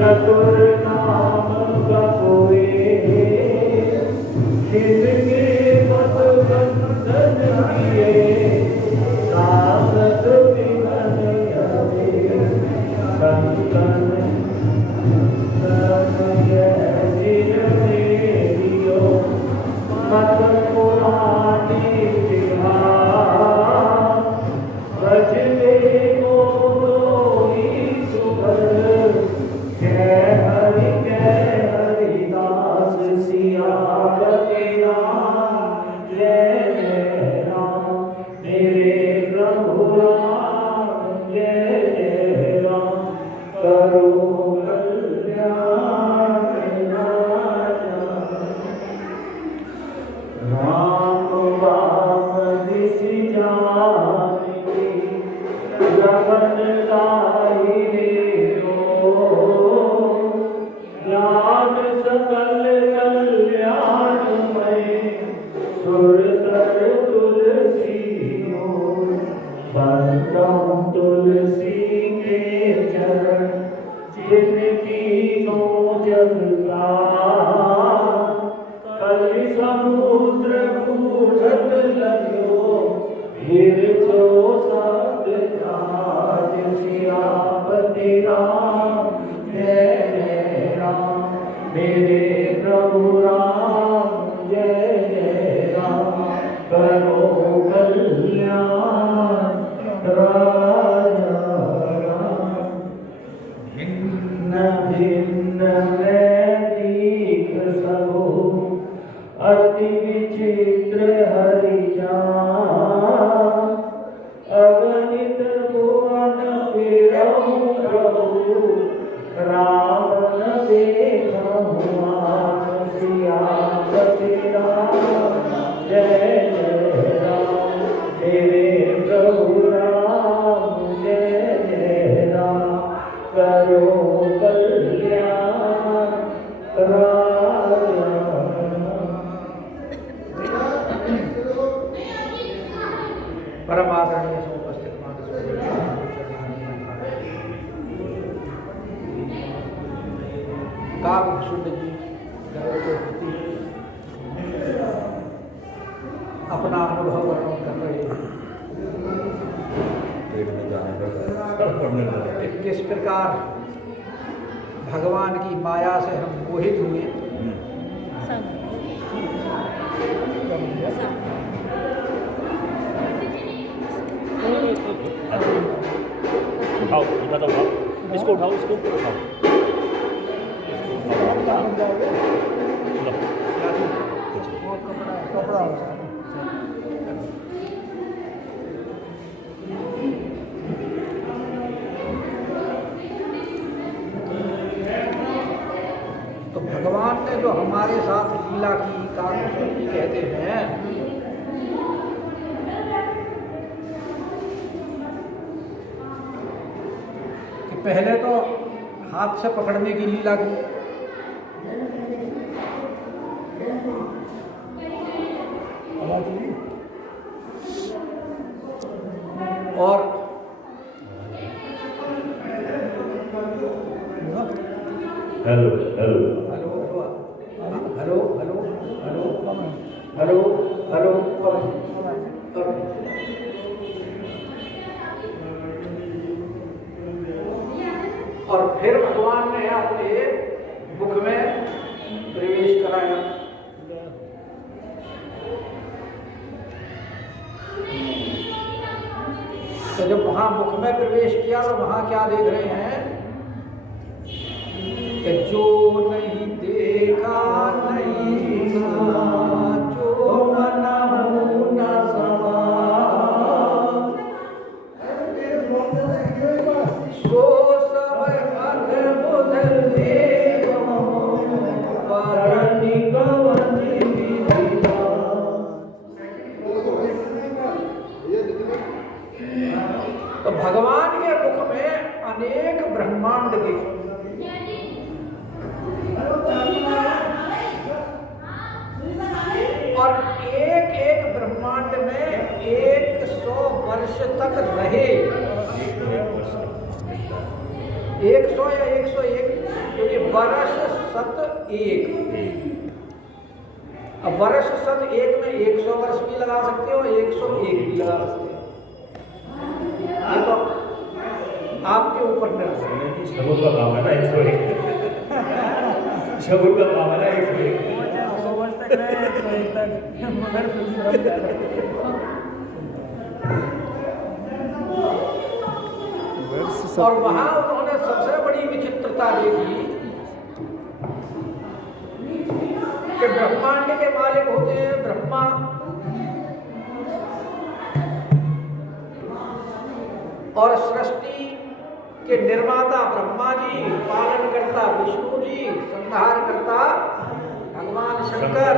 चतुर नाम गपोए जिनके पद बंधन किए सासत विमन हरे संतन समय जिरमेरियो मत पुरानी विहार भजले गोई सुभर जय हरिदास सियापति राम जय जय राम मेरे प्रभु राम जय जय राम करो कल्याण राम वाम दिशि जाने लगन लाई ज्ञान सकल कल्याणमय सुरतर तुलसी बंदम तुलसी के चरण जिनकी नो जगता कल समुद्र बूढ़त लग्यो फिर जो सद राज सियापति राम जय जय राम मेरे प्रभु राम जय जय राम करो कल्याण राजा राम भिन्न भिन्न मैं दीख सबो अति विचित्र हरिजान अगणित भुवन फिरहु प्रभु राम न देखहु आन सियापति राम जय जय राम मेरे प्रभु राम जय जय राम करो कल्याण राजा परम आदरणीय उपस्थित काव्यशुद्ध जी अपना अनुभव वर्णन कर रहे हैं किस प्रकार भगवान की माया से हम मोहित हुए उठाओ इसको उठाओ इसको उठाओ कपड़ा तो भगवान ने जो हमारे साथ लीला की काव्यशुद्धि कहते हैं कि पहले तो हाथ से पकड़ने की लीला की और hello hello hello hello hello hello hello और फिर भगवान ने अपने मुख में प्रवेश कराया तो जब वहां मुख में प्रवेश किया तो वहां क्या देख रहे हैं कि जो नहीं देखा नहीं सुना जो मना न समा सो सब अद्भुत देव परनिक तो भगवान के मुख में अनेक ब्रह्मांड दिखे वर्ष सत एक। अब वर्ष सत एक में 100 वर्ष भी लगा सकते हो, 101 भी लगा सकते हो। ये तो आपके ऊपर निर्भर है। शगुन का काम है ना 101। शगुन का काम है ना 101। और वहां उन्होंने सबसे बड़ी विचित्रता देखी कि ब्रह्मांड के मालिक होते हैं ब्रह्मा, और सृष्टि के निर्माता ब्रह्मा जी, पालन करता विष्णु जी, संहार करता भगवान शंकर।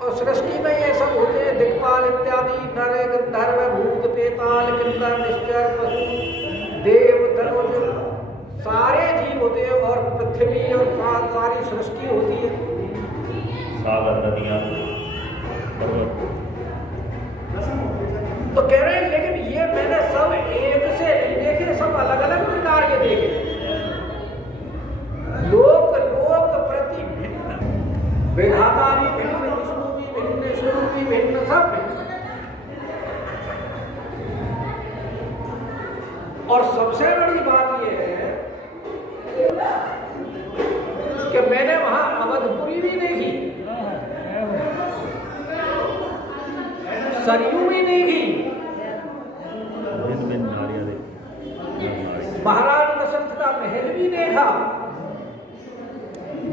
और सृष्टि में ये सब होते हैं दिक्पाल इत्यादि, नर गंधर्व भूत पेताल किन्नर निश्चर पशु देव तनुज, सारे जीव होते हैं, और पृथ्वी और सारी सृष्टि होती है, सागर नदियां पर्वत। तो कह रहे हैं लेकिन ये मैंने सब एक से देखे, सब अलग अलग प्रकार के देखे, लोक लोक प्रति भिन्न, विधाता भी भिन्न, विष्णु भी भिन्न, स्वरूप भी भिन्न, सब भिन्न। और सबसे बड़ी बात यह है कि मैंने वहां अवधपुरी भी देखी, सरयू भी देखी, महाराज दशरथ का महल भी देखा,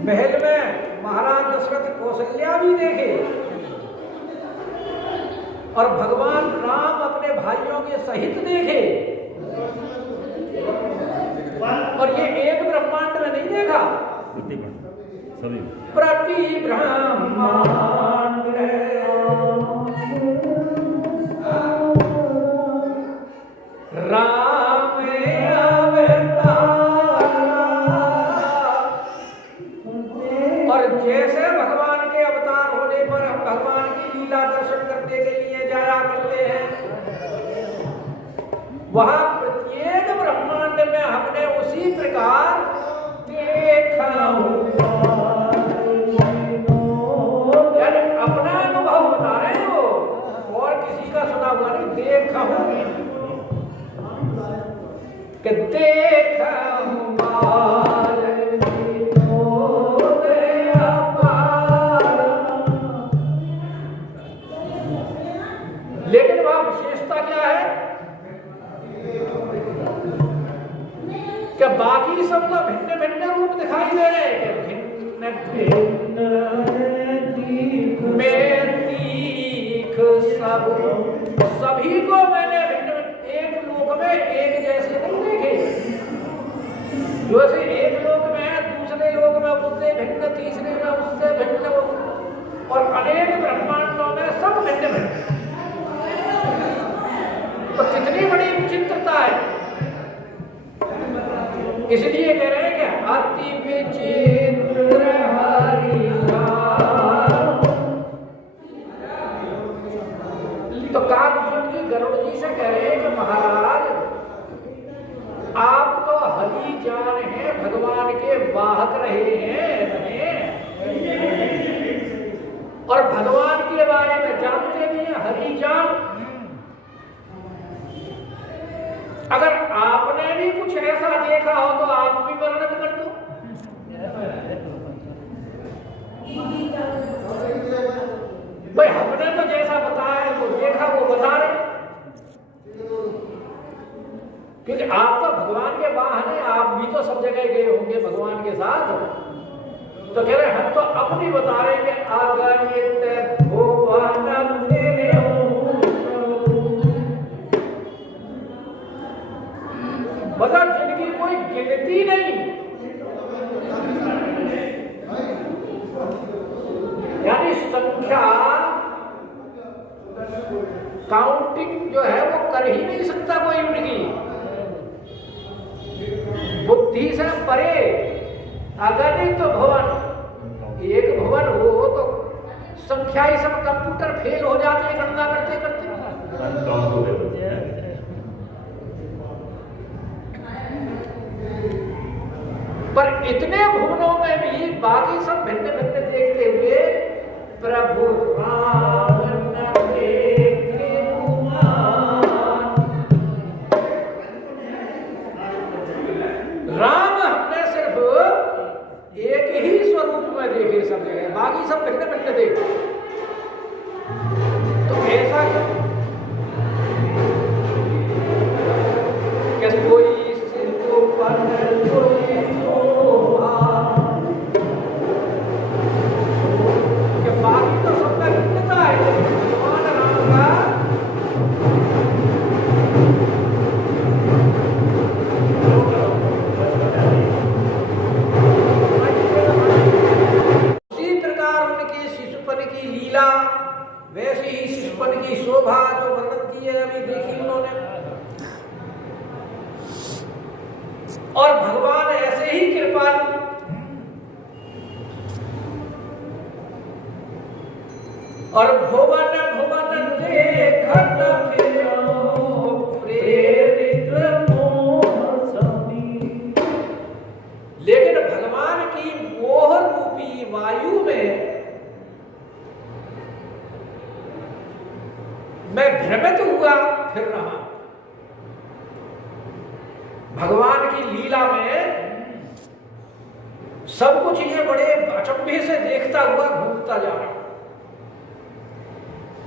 महल में महाराज दशरथ कौशल्या भी देखे, और भगवान राम अपने भाइयों के सहित देखे। और ये एक ब्रह्मांड में नहीं देखा, प्रति ब्रह्मांड राम अवतार। और जैसे भगवान के अवतार होने पर हम भगवान की लीला दर्शन करने के लिए जाया करते हैं, वहां प्रत्येक ब्रह्मांड में हमने उसी प्रकार देखा हुआ, यानी अपना अनुभव बता रहे हो, और किसी का सुना हुआ नहीं, देखा हुआ कि देखा लेकिन वहां विशेषता क्या है कि बाकी सब तो भिन्न भिन्न रूप दिखाई दे रहे हैं, भिन्न भिन्न में तीख सब, सभी को मैंने भिन्न एक लोक में एक जैसे नहीं देखे, जैसे एक लोक में है दूसरे लोक में उससे भिन्न, तीसरे में उससे भिन्न, और अनेक ब्रह्मांडों में सब भिन्न भिन्न। तो कितनी बड़ी विचित्रता है। इसलिए कह रहे हैं कि अति विचित्र हरि नाम। तो काकभूषण जी गरुड़ जी से कह रहे हैं कि महाराज आप तो हरि जान हैं, भगवान के वाहक रहे हैं, और भगवान के बारे में जानते भी हैं, हरि जान। अगर आपने भी कुछ ऐसा देखा हो तो आप भी वर्णन कर दो। भाई हमने तो जैसा बताया वो देखा वो बता रहे, क्योंकि आप तो भगवान के वाहन हैं, आप भी तो सब जगह गए होंगे भगवान के साथ। तो कह रहे हम तो अपनी बता रहे कि आगमित भुवन तेरे मगर जिनकी कोई गिनती नहीं, यानी संख्या काउंटिंग जो है वो कर ही नहीं सकता कोई उनकी, बुद्धि से परे अगणित भवन, एक भवन हो तो संख्या ही सब कंप्यूटर फेल हो जाते हैं गणना करते करते। पर इतने भुवनों में भी बाकी सब भिन्न भिन्न देखते हुए प्रभु राम न देखे राम हमने सिर्फ एक ही स्वरूप में देखे सब जगह, बाकी सब भिन्न भिन्न देखे। तो ऐसा क्या कोई वैसे ही शिशुपन की शोभा जो वर्णन की है अभी देखी उन्होंने, और भगवान ऐसे ही कृपालु, और भुवन भुवन देखत फिरो प्रेरित मोह समी। लेकिन भगवान की मोह रूपी वायु में मैं भ्रमित हुआ फिर रहा। भगवान की लीला में सब कुछ ये बड़े अचंभे से देखता हुआ घूमता जा रहा,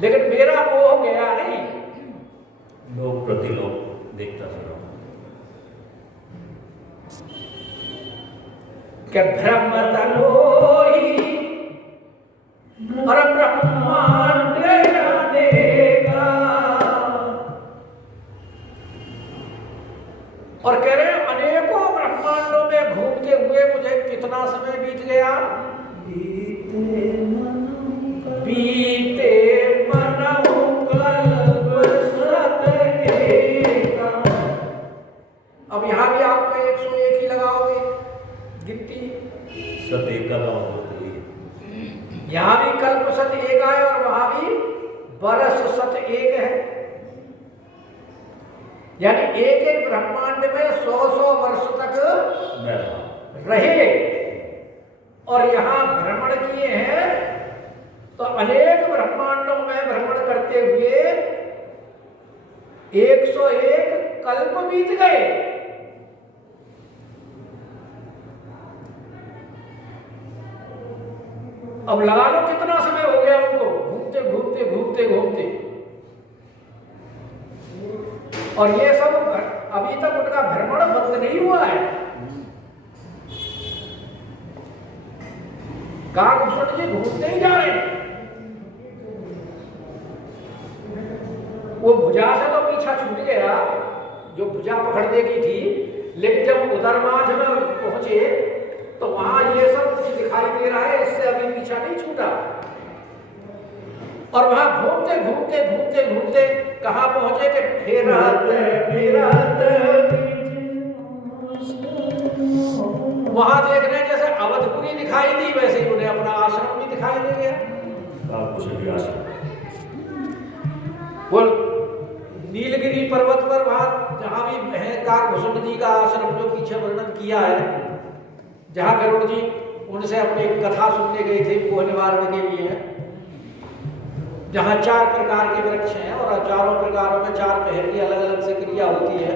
लेकिन मेरा मोह गया नहीं। लोक प्रतिलोक देखता चला कि भ्रमत लोही और ब्रह्मांड देगा, और कह रहे अनेकों ब्रह्मांडों में घूमते हुए मुझे कितना समय बीत गया। बीते मनहु कल्प सत एका। अब यहां भी आपको 101 ही लगाओगे गिनती, सत एक का होती है। यहां भी कल्प सत एक आए और वहां भी बरस सत एक है, यानी एक एक ब्रह्मांड में 100-100 वर्ष तक रहे, और यहां भ्रमण किए हैं तो अनेक ब्रह्मांडों में भ्रमण करते हुए 101 कल्प बीत गए। अब लगा लो कितना समय हो गया उनको घूमते घूमते घूमते घूमते, और ये सब अभी तक उनका भ्रमण बंद नहीं हुआ है। काकभूषण जी घूमते ही जा रहे हैं। वो भुजा से तो पीछा छूट गया, जो भुजा पकड़ने की थी, लेकिन जब उदरमाझ में पहुंचे तो वहां ये सब कुछ दिखाई दे रहा है, इससे अभी पीछा नहीं छूटा। और वहां घूमते घूमते घूमते घूमते कहां पहुंचे कि फेरत वहां देख रहे हैं जैसे अवधपुरी दिखाई दी, वैसे ही उन्हें अपना आश्रम भी दिखाई दे गया। वो नीलगिरी पर्वत पर वहां जहां भी है काकभूषण जी का आश्रम जो पीछे वर्णन किया है, जहां गरुड़ जी उनसे अपनी कथा सुनने गए थे मोह निवारण के लिए, जहां 4 प्रकार के वृक्ष हैं और चारों प्रकारों में 4 पहर की अलग अलग से क्रिया होती है।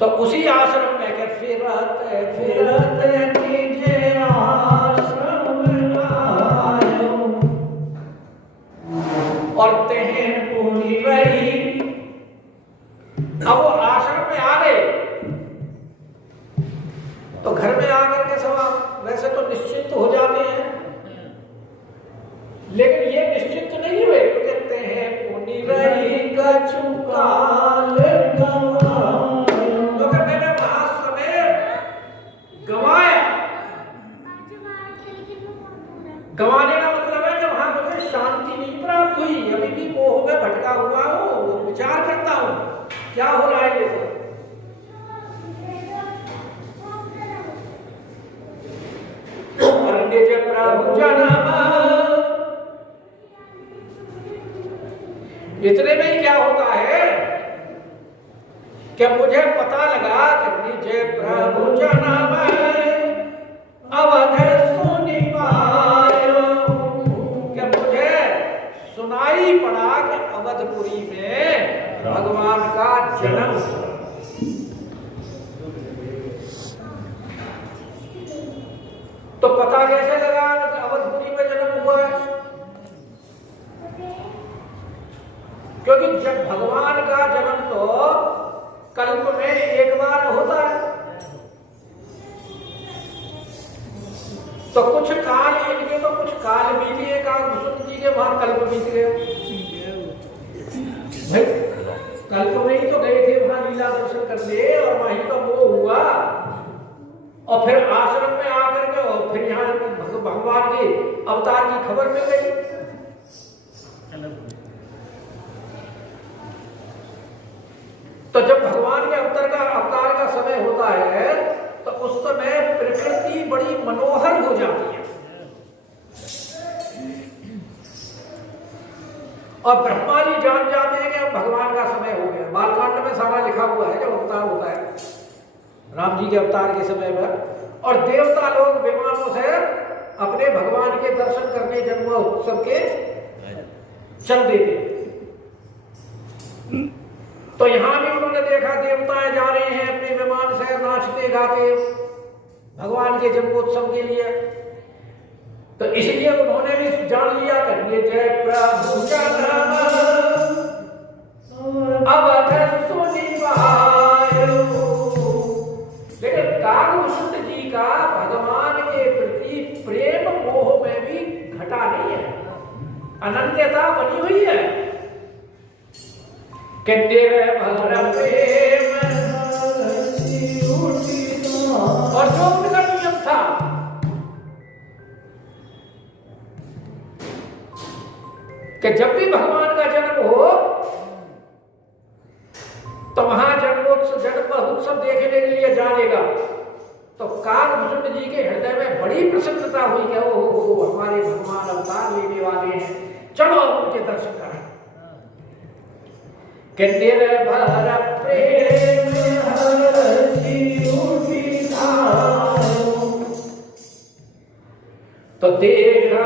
तो उसी आश्रम में के फिरत फिरत कीजे आश्रम आयो, और तेहे पूरी रही। अब वो आश्रम में आ गए तो घर में आकर के सब वैसे तो निश्चिंत हो जाते हैं, लेकिन ये निश्चित नहीं हुए। तो कहते हैं पुनि रही कछुकाल तो कहते हैं वहां समय गवाया। गवाने का मतलब है कि वहां मुझे शांति नहीं प्राप्त हुई, अभी भी मोह में भटका हुआ हूं, विचार करता हूं क्या हो रहा है ये सब। निज प्रभु जन्म, इतने में ही क्या होता है कि मुझे पता लगा कि निज प्रभु जन्म अवध सुनि पायो, कि मुझे सुनाई पड़ा कि अवधपुरी में भगवान का जन्म हुआ। तो पता कैसे लगा कि अवधपुरी में जन्म हुआ है? क्योंकि जब भगवान का जन्म तो कल्प में एक बार होता है, तो कुछ काल इनके तो कुछ काल बीते, एक भुसुंड जी के वहां कल्प बीत गए भाई। कल्प में ही तो गए थे वहां लीला दर्शन करने, और वहीं तो वो हुआ, और फिर आश्रम में आकर के और फिर यहाँ भगवान के अवतार की खबर मिल गई। तो जब भगवान के अवतार का समय होता है तो उस समय प्रकृति बड़ी मनोहर हो जाती है, और ब्रह्मा जी जान जाते हैं कि अब भगवान का समय हो गया। बालकांड में सारा लिखा हुआ है जब अवतार होता है राम जी के अवतार के समय में, और देवता लोग विमानों से अपने भगवान के दर्शन करने जन्मोत्सव के चल देते। तो यहां भी उन्होंने देखा देवताएं जा रहे हैं अपने विमान से नाचते गाते भगवान के जन्मोत्सव के लिए, तो इसलिए उन्होंने भी जान लिया कि जय प्रभु जन्म अवध सुनि पायो। लेकिन काकभूषण जी का भगवान के प्रति प्रेम मोह में भी घटा नहीं है, अनन्यता बनी हुई है कि तेरे भर प्रेम और जो उनका नियम था कि जब भी भगवान का जन्म हो तो वहां जन्म उत्सव देखने के लिए जानेगा। तो काकभूषण जी के हृदय में बड़ी प्रसन्नता हुई कि ओ हमारे भगवान अवतार लेने वाले हैं, चलो अब उनके दर्शन करें। कि तेरे भर प्रेम तो देखा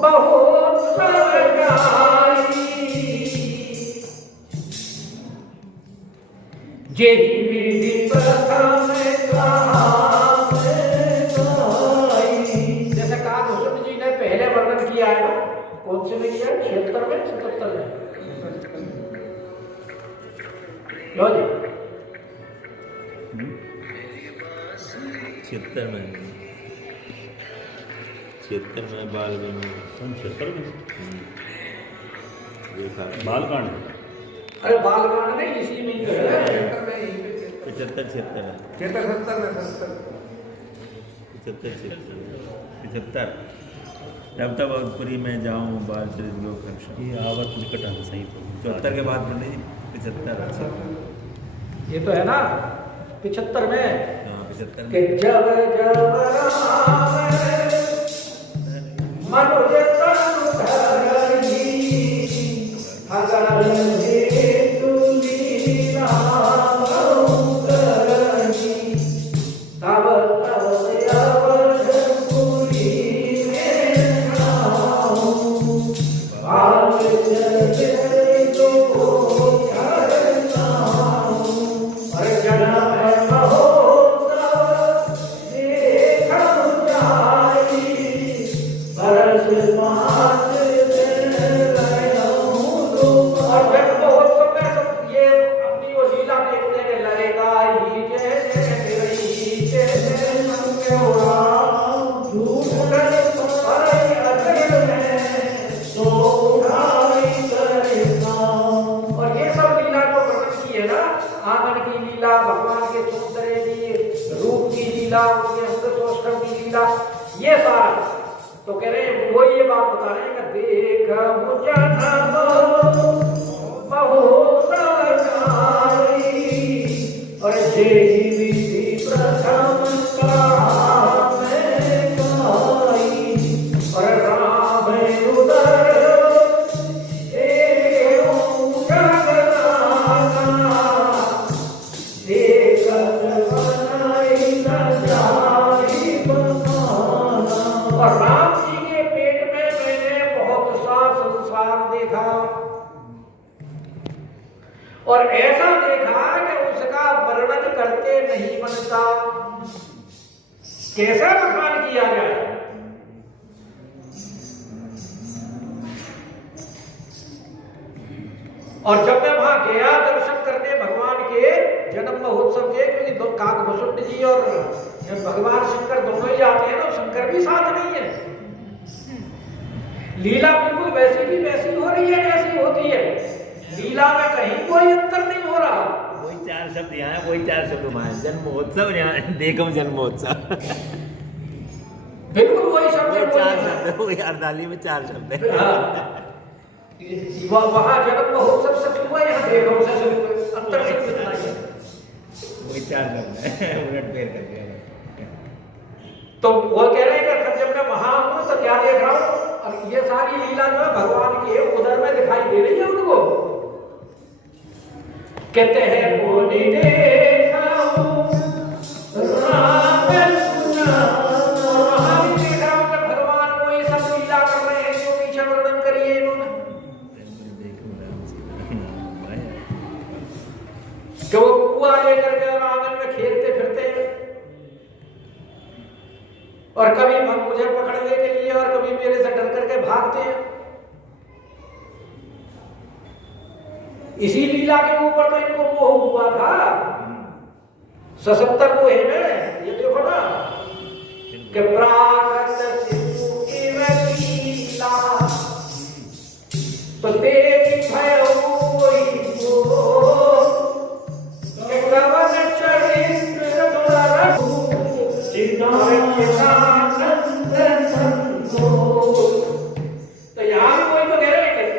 बहुत सरकारी जे विधि प्रथम जैसे काकभूषण जी ने पहले वर्णन किया है ना, कौन से में किया? 76 में 77 में लो जी 76 में बाल में 76 में देखा बालकांड। अरे बालकांड नहीं, इसी में ही तो है। 75 तब तब अवधपुरी में जाऊँ बाल चरित लोक रक्षा। ये आवत निकट है सही तो 74 के बाद बोले 75 ये तो है ना 75 में 75 कि जब जब राम मनुज तनु धरनी अगर हेतु लीला करनी तब तब अवधपुरी में जाऊं बाल चरित लोक करताऊं। अरे जन्म आंगन की लीला, भगवान के सौंदर्य की, रूप की लीला, उनके अमृतोष्टम की लीला, ये सारा तो कह रहे हैं, वो ये बात बता रहे हैं कि देख मुझन बहुत और विधि प्रथम और राम उदर और राम जी के पेट में मैंने बहुत सा संसार देखा और ऐसा देखा कि उसका वर्णन करके नहीं बनता। कैसा बखान किया जाए। और जब मैं वहां गया दर्शन करने भगवान के जन्म महोत्सव के, क्योंकि काकभूषुंड जी और भगवान शंकर दोनों ही आते हैं ना, शंकर भी साथ नहीं है। लीला बिल्कुल वैसी की वैसी हो रही है जैसी होती है। लीला में कहीं कोई अंतर नहीं हो रहा। वही 4 शब्द यहाँ, वही 4 शब्द वहाँ। जन्मोत्सव यहाँ देखो, जन्मोत्सव बिल्कुल वही शब्द, 4 शब्द, वही अर्दाली में 4 शब्द है। वहां जन्म महोत्सव से हुआ, यहाँ देखो से अंतर से कितना है। वही 4 शब्द है, उलट फेर कर दिया। तो वो कह रहे हैं कि जब मैं वहां हूं तो क्या देख रहा हूं, और ये सारी लीला जो है भगवान के उधर में दिखाई दे रही है उनको। कहते हैं बोली देखा हूं राम सुना, वहां भी देख रहा हूं कि भगवान वो ये सब लीला कर रहे हैं जो पीछे वर्णन करिए इन्होंने। कि वो कुआ लेकर के और आंगन में खेलते फिरते हैं, और कभी मुझे पकड़ने के लिए और कभी मेरे से डर करके भागते हैं। इसी लीला के ऊपर तो इनको मोह हुआ था। 77 को है में ये देखो ना कि प्राकृत सिंधु की लीला तो देवी भय कोई तो यहाँ भी कोई तो कह रहे कहते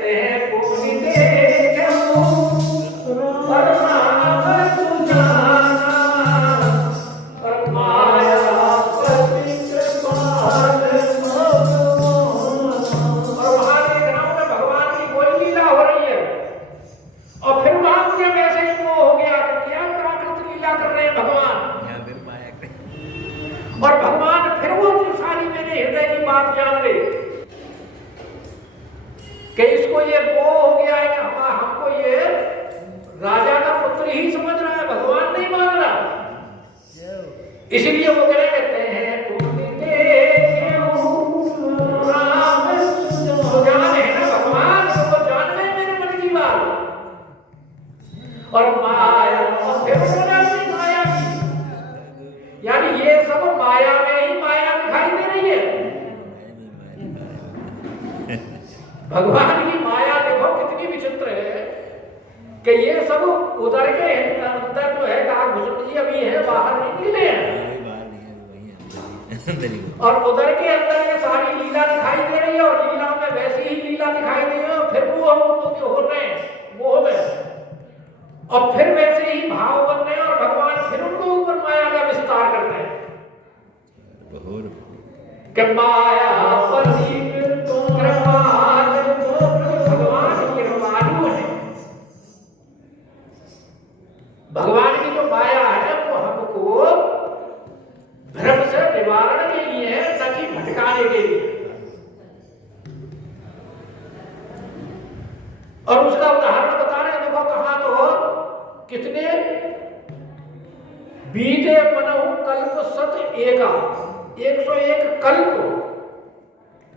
हैं भगवान की कोई लीला हो रही है और फिर वहां मुझे वैसे ही वो हो गया कि क्या प्राकृत लीला कर रहे हैं भगवान। और भगवान फिर वो सारी मेरे हृदय की बात जान ले कि इसको ये मोह हो गया है कि हमको ये राजा का पुत्र ही समझ रहा है, भगवान नहीं मान रहा। इसलिए वो कहते हैं जान है ना भगवान, तो जान गए मेरे मन की बात। और माया और फिर माया की, यानी ये सब माया में ही माया दिखाई दे रही है। भगवान की माया देखो कितनी विचित्र है कि ये सब उधर के अंदर जो है काकभूषुंड जी अभी है, बाहर नहीं निकले हैं, और उधर के अंदर ये सारी लीला दिखाई दे रही है और लीला में वैसी ही लीला दिखाई दे रही है। फिर वो हो रहे हैं मोह में, और फिर वैसे ही भाव बन रहे हैं और भगवान फिर उनको ऊपर माया का विस्तार करते हैं कि माया भगवान कृपालु है। भगवान की जो माया है वो हमको भ्रम से निवारण के लिए है, न कि भटकाने के लिए। और उसका उदाहरण बता रहे हैं, देखो कहा तो कितने बीते मनहु कल्प सत एका, 101 कल्प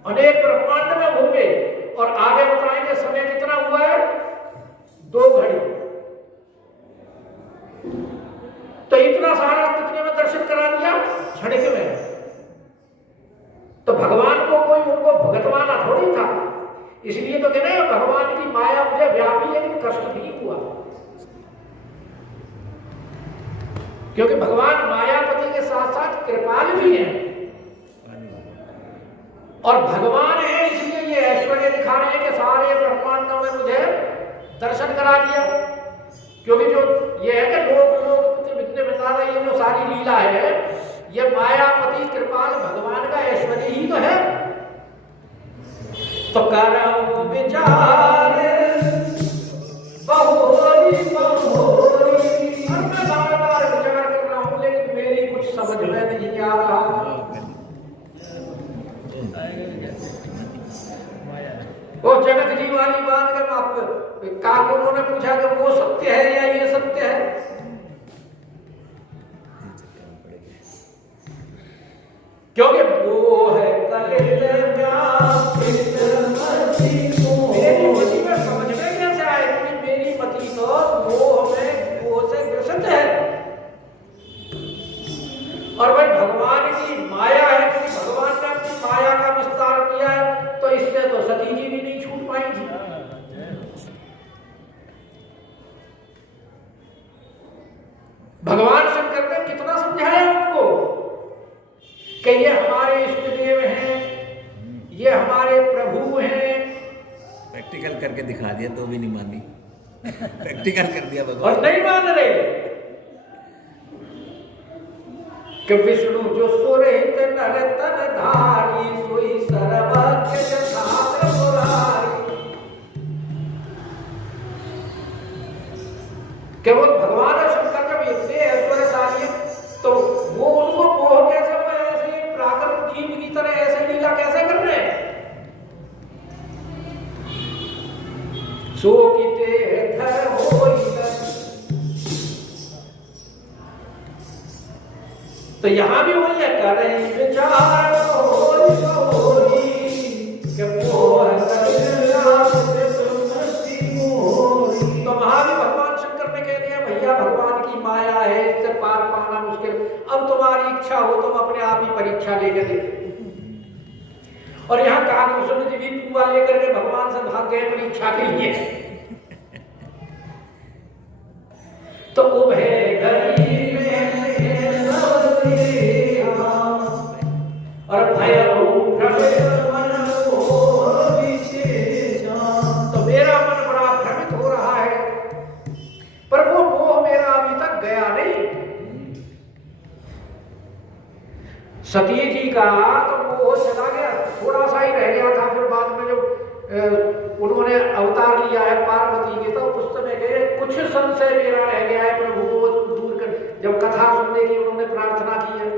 अनेक ब्रह्मांड में घूमे, और आगे बताएंगे समय कितना हुआ है, 2 घड़ी। तो इतना सारा कितने में दर्शन करा दिया, क्षणिक में। तो भगवान को कोई उनको भुगतवाना थोड़ी था। इसलिए तो कहते हैं भगवान की माया मुझे व्यापी लेकिन कष्ट नहीं हुआ, क्योंकि भगवान मायापति के साथ साथ कृपालु भी है। और भगवान है इसलिए ये ऐश्वर्य दिखा रहे हैं कि सारे ब्रह्मांडों में मुझे दर्शन करा दिया। क्योंकि जो ये है कि लोग इतने बता रहे हैं, जो सारी लीला है ये मायापति कृपाल भगवान का ऐश्वर्य ही तो है। तो करो विचार बहुरी बहुरी, मैं बार बार विचार कर रहा हूं लेकिन मेरी कुछ काल उन्होंने पूछा कि वो सत्य है या ये सत्य है? क्योंकि वो है कलित व्यापित मति को। मेरी मति में समझ में कैसे आए कि मेरी मति तो मोह में मोह से ग्रसित है, और भाई भगवान की माया है कि भगवान ने अपनी माया का विस्तार किया है, तो इससे तो सती जी भी नहीं छूट पाई थी। भगवान शंकर ने कितना समझाया उनको कि ये हमारे इष्ट देव हैं, ये हमारे प्रभु हैं। प्रैक्टिकल करके दिखा दिया तो भी नहीं मानी। प्रैक्टिकल कर दिया भगवान, और नहीं मान रहे कि विष्णु जो सुरहित नर तन धारी, सोई सर्वज्ञ यथार्थ मुरारी। केवल भगवान शंकर जब इतने ऐश्वर्यशाली हैं, तो वो उनको मोह कैसे हुआ? ऐसे ही प्राकृत जीव की तरह ऐसे लीला कैसे कर रहे हैं? सो किते धर होई तो यहां भी वही है, करें विचार होई कि मोह तो वहां भी भगवान शंकर ने कह दिया भैया भगवान की माया है, इससे पार पाना मुश्किल, अब तुम्हारी इच्छा हो तुम अपने आप ही परीक्षा लेकर देखो। और यहाँ कालभूषण जी भी पूरा लेकर के भगवान से भाग गए परीक्षा के लिए। तो उभे गरीब और भय तो मेरा मन बड़ा भ्रमित हो रहा है, पर वो मोह मेरा अभी तक गया नहीं। सती जी का तो मोह चला गया, थोड़ा सा ही रह गया था। फिर बाद में जब उन्होंने अवतार लिया है पार्वती के, तो उस समय गए कुछ संशय मेरा रह गया है प्रभु को दूर कर। जब कथा सुनने की उन्होंने प्रार्थना की है,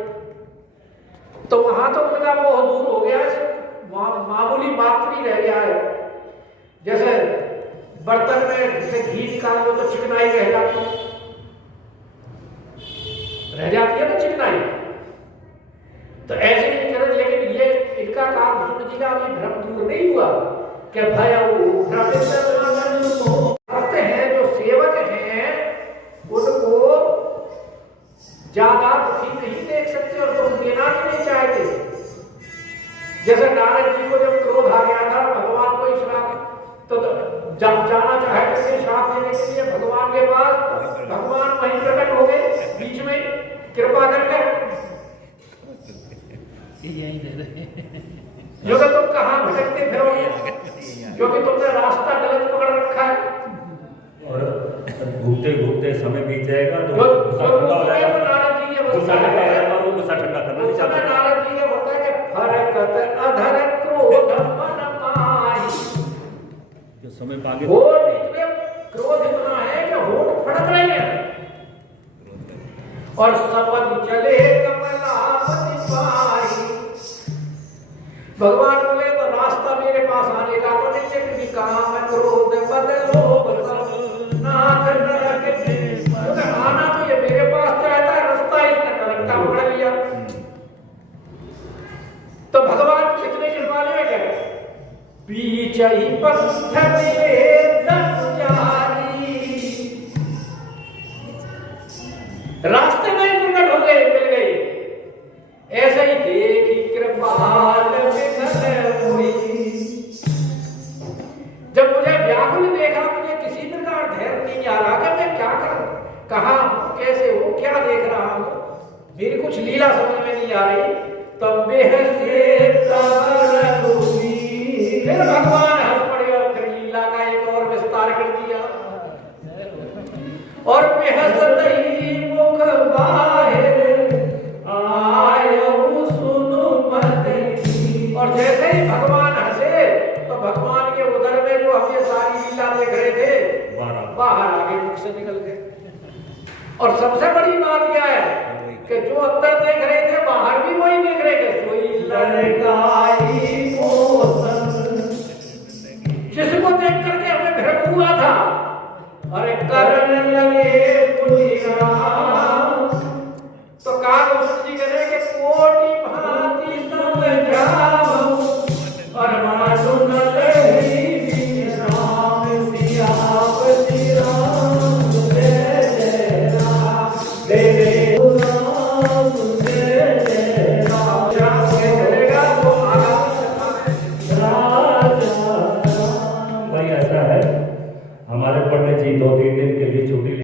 तो वहां तो उनका मोह दूर हो गया है, मामूली मात्र ही रह गया है। जैसे बर्तन में जैसे घी निकालो तो चिकनाई रह जाती है ना चिकनाई, तो ऐसे ही करें। लेकिन ये इनका काम विष्णु जी का अभी भ्रम दूर नहीं हुआ कि भय भक्त हैं जो सेवक हैं उनको ज्यादा दुखी नहीं देख सकते और दुख देना भी नहीं चाहते। जैसे नारद जी को जब क्रोध आ गया था, भगवान को श्राप तो जब जाना चाहे कैसे श्राप देने के लिए भगवान के पास, भगवान वहीं प्रकट हो गए बीच में कृपा करके, यही दे रहे जो कि तुम कहाँ भटकते फिरोगे, क्योंकि तुमने रास्ता गलत पकड़ रखा है। और घूमते घूमते समय बीत जाएगा तो नारद जी के गुस्सा ठंडा आएगा, वो गुस्सा ठंडा करना नहीं चाहते। नारद जी के बोलता है कि फरकत अधर क्रोध मन माहि, जो समय पागे होठ इतने क्रोध इतना है कि होठ फड़क रहे हैं, और सबद चले कमलापति पाई। भगवान बोले तो रास्ता मेरे पास आने का तो नहीं, लेकिन काम क्रोध बदलो नाथ नरक से, तो आना तो ये मेरे पास चाहता है, रास्ता इसने नरक का पकड़ लिया। तो भगवान कितने कृपालु है, बीच ही पंथ में जारी, रास्ते में ही प्रकट हो गए, मिल गए। ऐसे ही देखी कृपाल हुई। जब मुझे व्याकुल देखा, मुझे किसी प्रकार धैर्य नहीं आ रहा कि मैं क्या करूं, कहां कैसे हो, क्या देख रहा हूं, मेरी कुछ लीला समझ में नहीं आ रही। तब बेहसे फिर भगवान हंस पड़े और फिर लीला का एक और विस्तार कर दिया, और बेहस ही मुख बाहर आयो सुनो मत। और जैसे ही भगवान हंसे तो भगवान के उदर में जो हम ये सारी लीला देख रहे थे बाहर आगे मुख से निकल गए। और सबसे बड़ी बात क्या है कि जो अंदर देख रहे थे बाहर भी वही देख रहे थे, सोई लड़काई जिसको देख करके हमें भ्रम हुआ था, अरे करने लगे पुण्य राम। तो कहा जी करें कि कोटि